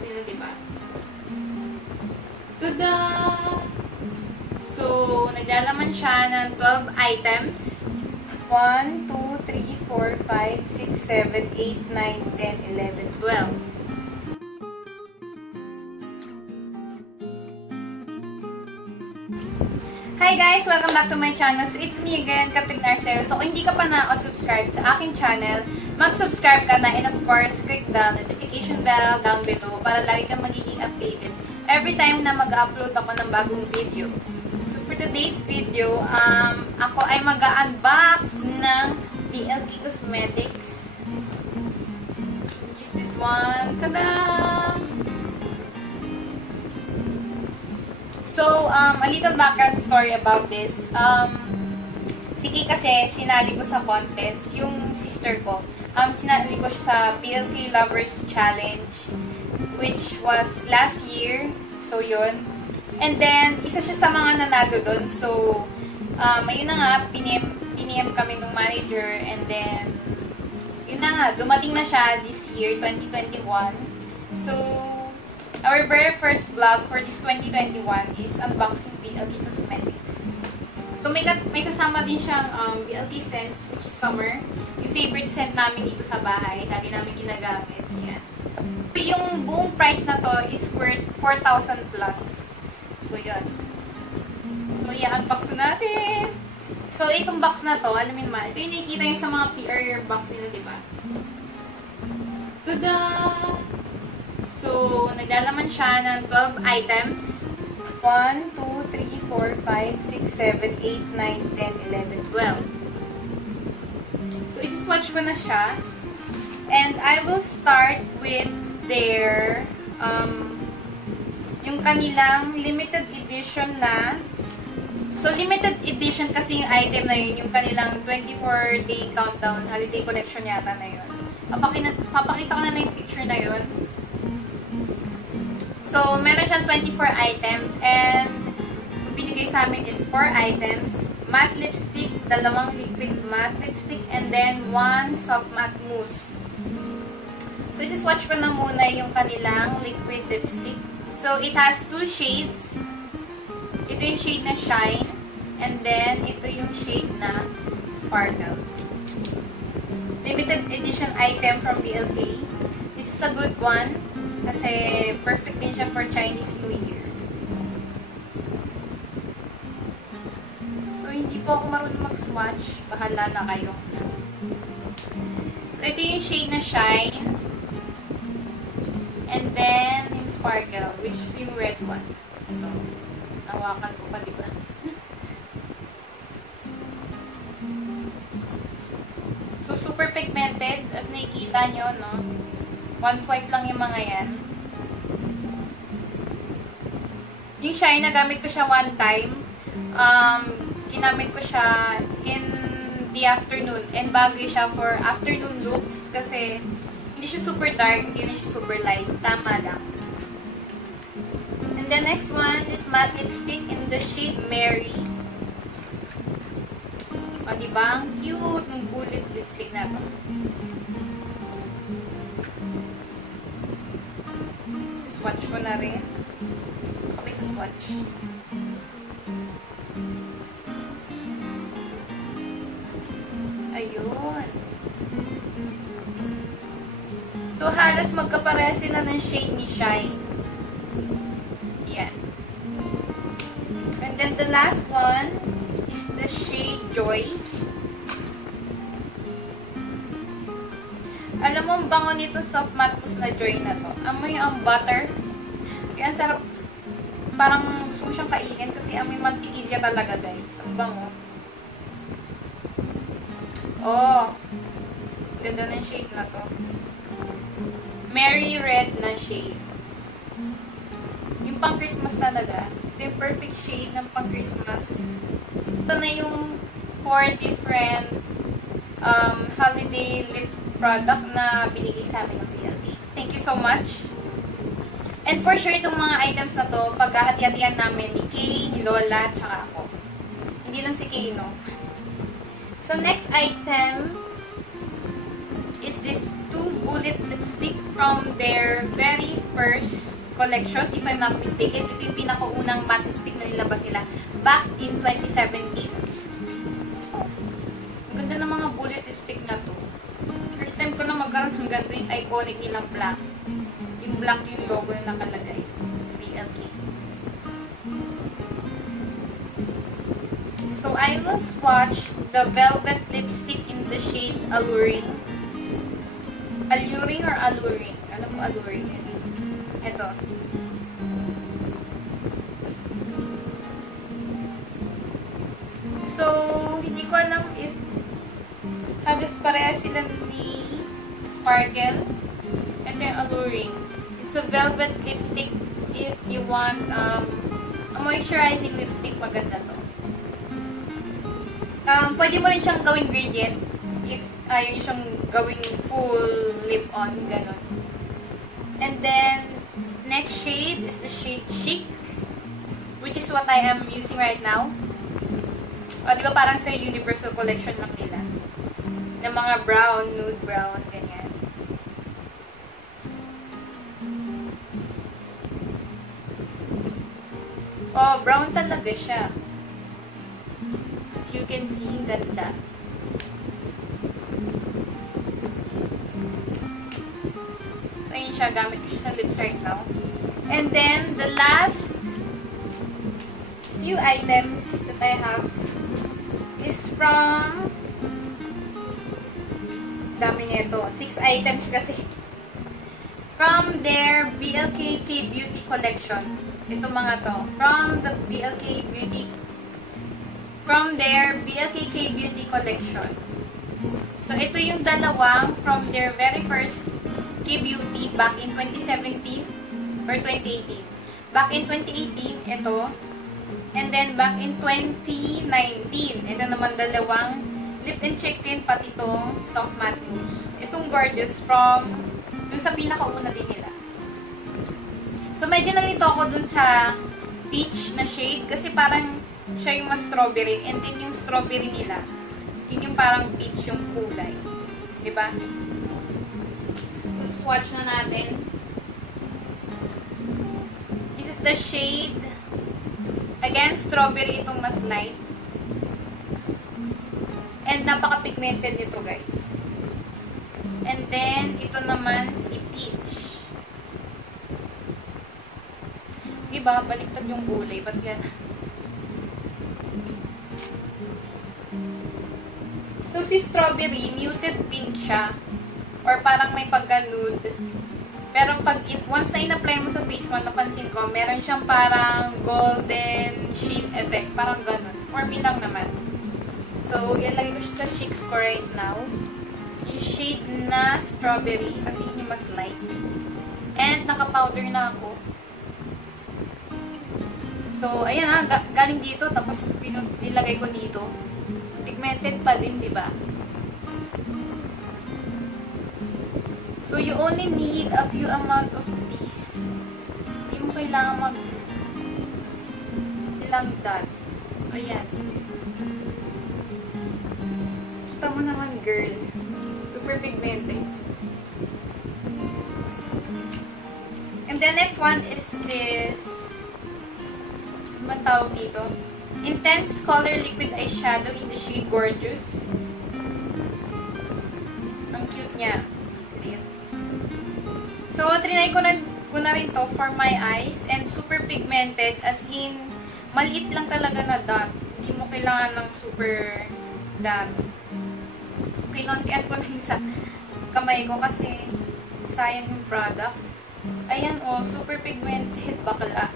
Sila, diba? Tada! So, naglalaman siya ng 12 items. 1, 2, 3, 4, 5, 6, 7, 8, 9, 10, 11, 12. Hi guys! Welcome back to my channel. So, it's me again, Kating Narceo. So, kung hindi ka pa na-subscribe sa aking channel, mag-subscribe ka na and of course, click the notification bell down below para lagi kang magiging updated every time na mag-upload ako ng bagong video. So, for today's video, ako ay mag-unbox ng BLK Cosmetics. Just this one. Tada! So, a little background story about this. Si Kay kasi, sinali ko sa contest, yung sister ko. Sinali ko siya sa BLK Lovers Challenge, which was last year. So, yun. And then, isa siya sa mga nanalo doon. So, ayun na nga, piniem kami ng manager. And then, yun na nga, dumating na siya this year, 2021. So, our very first vlog for this 2021 is unboxing BLK Cosmetics. So, may kasama din siyang BLK scents, which is summer. Yung favorite scent namin dito sa bahay. Lagi namin ginagamit. Yan. So, yung buong price na to is worth 4,000 plus. So, yun. So, i-unbox natin. So, itong box na to, alam mo naman, ito yung nakikita yung sa mga PR box nila, diba? Tada! So, naglalaman siya ng 12 items. 1, 2, 3, 4, 5, 6, 7, 8, 9, 10, 11, 12. So, isi-swatch ko na siya. And I will start with their, yung kanilang limited edition na. So, limited edition kasi yung item na yun, yung kanilang 24-day countdown, holiday collection yata na yun. Papakita ko na yung picture na yun. So, meron siyang 24 items and binigay sa amin is 4 items. Matte lipstick, 2 liquid matte lipstick, and then 1 soft matte mousse. So, isi-swatch ko na muna yung kanilang liquid lipstick. So, it has 2 shades. Ito yung shade na Shine, and then ito yung shade na Sparkle. Limited edition item from BLK. This is a good one. Kasi perfect din siya for Chinese New Year. So, hindi po ako marunong mag-swatch. Bahala na kayo. So, ito yung shade na Shine. And then, yung Sparkle, which is yung red one. Ito. Nawakan ko pa, diba? So, super pigmented. As nakikita nyo, no? One swipe lang yung mga yan. Yung Shine, nagamit ko siya one time. Ginamit ko siya in the afternoon. And bagay siya for afternoon looks. Kasi, hindi siya super dark, hindi na siya super light. Tama lang. And the next one is matte lipstick in the shade Mary. O, diba? Ang cute ng bullet lipstick na to. Swatch ko na rin. Okay sa swatch. Ayun. So, halos magkapareha sila ng shade ni Shine. Yan. And then the last one is the shade Joy. Alam mo, ang bango nito soft matte mousse na Joy na to. Amoy ang butter. Kaya ang sarap. Parang gusto ko siyang kainin kasi amoy mantikilya talaga, guys. Ang bango. Oh. Ganda ng shade na to. Merry red na shade. Yung pang Christmas talaga. Ito yung perfect shade ng pang Christmas. Ito na yung 4 different holiday lip product na binigay sa amin ng BLK. Thank you so much. And for sure, itong mga items na to, pagkahati-hatian namin ni Kay, ni Lola, tsaka ako. Hindi lang si Kay, no? So, next item is this 2 two bullet lipstick from their very first collection, if I'm not mistaken. Ito yung pinakaunang matte lipstick na nilabas nila back in 2017. Ang ganda ng mga bullet lipstick na to. First time ko na magkaroon ng ganito, yung iconic nilang black. Yung black yung logo na nakalagay. BLK. So, I will swatch the velvet lipstick in the shade Alluring. Alluring or Alluring? Ano po Alluring? Ito. So, hindi ko alam if halos pareha sila ni Sparkle. Ito yung Alluring. It's a velvet lipstick if you want a moisturizing lipstick. Maganda to. Pwede mo rin siyang gawing gradient if ayaw nyo siyang gawing full lip on, gano'n. And then, next shade is the shade Chic, which is what I am using right now. Di ba parang sa Universal Collection lang nila. Ng mga brown, nude brown, ganyan. Oh, brown talaga siya. As you can see, ganda. So, ayun siya. Gamit ko siya sa lips right now. And then, the last few items that I have is from dami nito. 6 items kasi. From their BLK Beauty collection. Ito mga to. From the BLK Beauty from their BLK Beauty collection. So, ito yung dalawang from their very first K-Beauty back in 2017 or 2018. Back in 2018, ito. And then, back in 2019, ito naman dalawang lip and cheek tint, pati itong soft matte mousse. Itong gorgeous from dun sa pinakauna din nila. So, medyo nalito ako dun sa peach na shade kasi parang siya yung mas strawberry, and then yung strawberry nila, yun yung parang peach yung kulay. Diba? So, swatch na natin. This is the shade. Again, strawberry itong mas light. And napaka-pigmented nito, guys. And then, ito naman si peach. Diba? Baliktad yung kulay. Ba't gano'n? So, si strawberry, muted pink siya. Or parang may pagka-nude. Pero pag once na in-apply mo sa face mo, napansin ko, meron siyang parang golden sheen effect. Parang ganun. For me lang naman. So, ilagay ko siya sa cheeks ko right now. Yung shade na strawberry. Kasi yun yung mas light. And, naka-powder na ako. So, ayan ha. Galing dito. Tapos, nilagay ko dito. Pigmented pa din, di ba? So, you only need a few amount of these. Hindi mo kailangan ilang dot. Ayan. Kita mo naman, girl. Super pigmented. And the next one is this. Ano ba tawag dito? Intense Color Liquid Eyeshadow in the shade Gorgeous. Ang cute niya. So, trinay ko na rin to for my eyes. And super pigmented. As in, maliit lang talaga na dot. Hindi mo kailangan ng super dot. So, kinontian ko lang sa kamay ko kasi sayang yung product. Ayan oh, super pigmented. Bakla.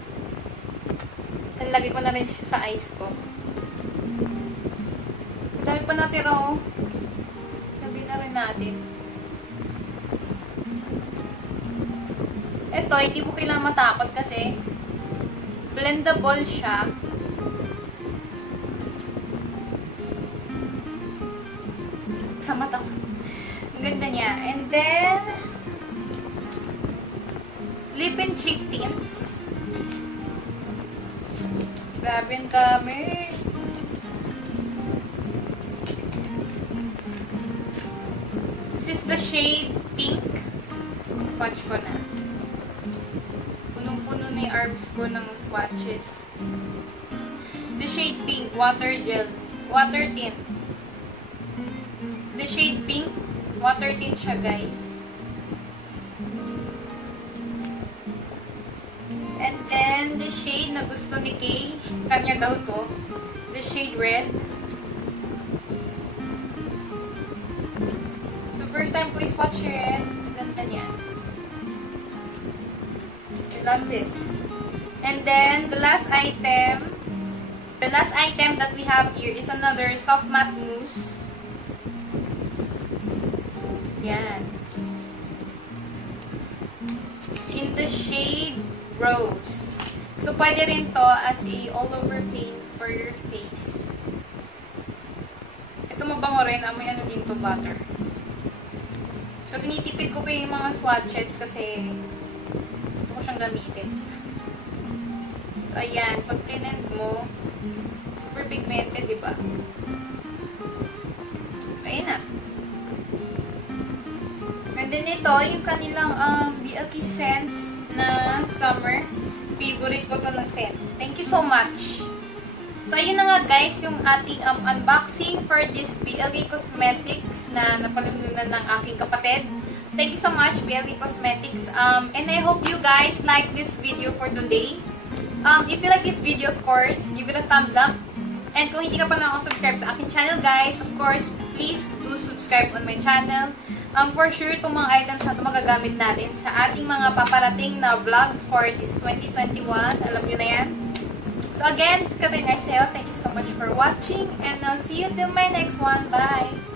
Lagay ko na rin siya sa eyes ko. Dahil pa natira oh. Lagay na rin natin. Ito, hindi mo kailangan matakot kasi blendable siya. Sa mata ko. Ang ganda niya. And then, lip and cheek tints. Grabe kami. This is the shade pink. Swatch ko na. Punong-puno na yung arms ko ng swatches. The shade pink, water gel. Water tint. The shade pink, water tint siya, guys. And then, the shade na gusto ni Kay, kanya daw to. The shade red. So, first time ko i-swatch red. Ganda niya. I love this. And then, the last item that we have here is another soft matte mousse. Yan. In the shade Rose. So, pwede rin to as a all-over paint for your face. Ito mabango rin. Amoy ano din to, butter. So, tinitipid ko pa yung mga swatches kasi gusto ko siyang gamitin. So, ayan. Pag pinend mo, super pigmented, diba? So, ayan na. And then ito, yung kanilang BLK scents na summer. Favorite ko to na scent. Thank you so much. So, ayun na nga guys, yung ating unboxing for this BLK Cosmetics na napalununan ng aking kapatid. So, thank you so much, BLK Cosmetics. And I hope you guys like this video for today. If you like this video, of course, give it a thumbs up. And kung hindi ka pa nakasubscribe sa aking channel, guys, of course, please do subscribe on my channel. For sure, itong mga items na ito magagamit natin sa ating mga paparating na vlogs for this 2021. Alam nyo na yan. So again, this is Catherine Arceo. Thank you so much for watching. And I'll see you till my next one. Bye!